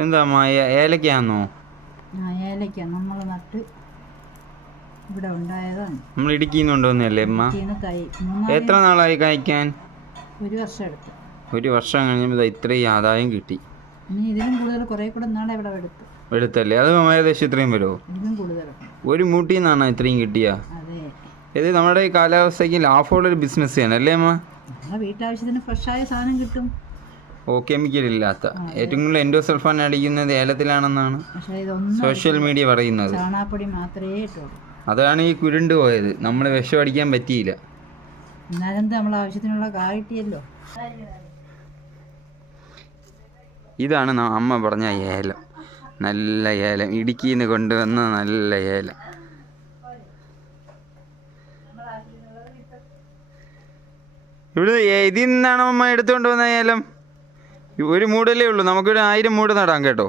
എന്താ ഏലക്കാന്നോ? ഏലക്ക നമ്മൾ നട്ട് ഇവിടെ ഉണ്ടായതാണ്. നമ്മൾ ഇടുക്കിന്ന് കൊണ്ടുവന്നല്ലേ അമ്മ? എത്ര നാളായി കായ്ക്കാൻ? 1 വർഷം എടുത്തു. 1 വർഷം കഴിഞ്ഞപ്പോൾ ഇത്രയും ആദായം കിട്ടി. ഇനി ഇതിലും കൂടുതൽ കുറെ കൂടെ നാളെ ഇവിടെ എടുത്തല്ലേ? അത് ഏകദേശം ഇത്രയും വരുമോ? ഇതിലും കൂടുതൽ. ഒരു മൂട്ടിൽ നിന്നാണ് ഇത്രയും കിട്ടിയ? അതെ. ഇത് നമ്മുടെ ഈ കാലാവസ്ഥയ്ക്ക് ലാഭമുള്ളൊരു ബിസിനസ് ചെയ്യണം അല്ലേ അമ്മ? നമ്മുടെ വീട്ടാവശ്യത്തിന് ഫ്രഷായ സാധനം കിട്ടും. കെമിക്കൽ ഇല്ലാത്ത. ഏറ്റവും കൂടുതൽ എൻഡോസൾഫാൻ അടിക്കുന്നത് ഏലത്തിലാണെന്നാണ് സോഷ്യൽ മീഡിയ പറയുന്നത്. ചാണാപ്പൊടി മാത്രമേ ഇട്ടുള്ളൂ. അതാണ് ഈ കുരുണ്ട് പോയത്. നമ്മൾ വിഷം അടിക്കാൻ പറ്റിയില്ല. എന്നാലെന്ത് നമ്മൾ ആവശ്യത്തിനുള്ള കായ കിട്ടിയല്ലോ. ഇതാണ് അമ്മ പറഞ്ഞ ഏലം. നല്ല ഏലം, ഇടുക്കിയിൽ നിന്ന് കൊണ്ടുവന്ന നല്ല ഏലം. ഇവിടെ ഇതിൽ നിന്നാണോ അമ്മ എടുത്തുകൊണ്ട് വന്ന ഏലം? 1 മൂടല്ലേ ഉള്ളൂ, നമുക്കൊരു 1000 മൂട് നടാം കേട്ടോ.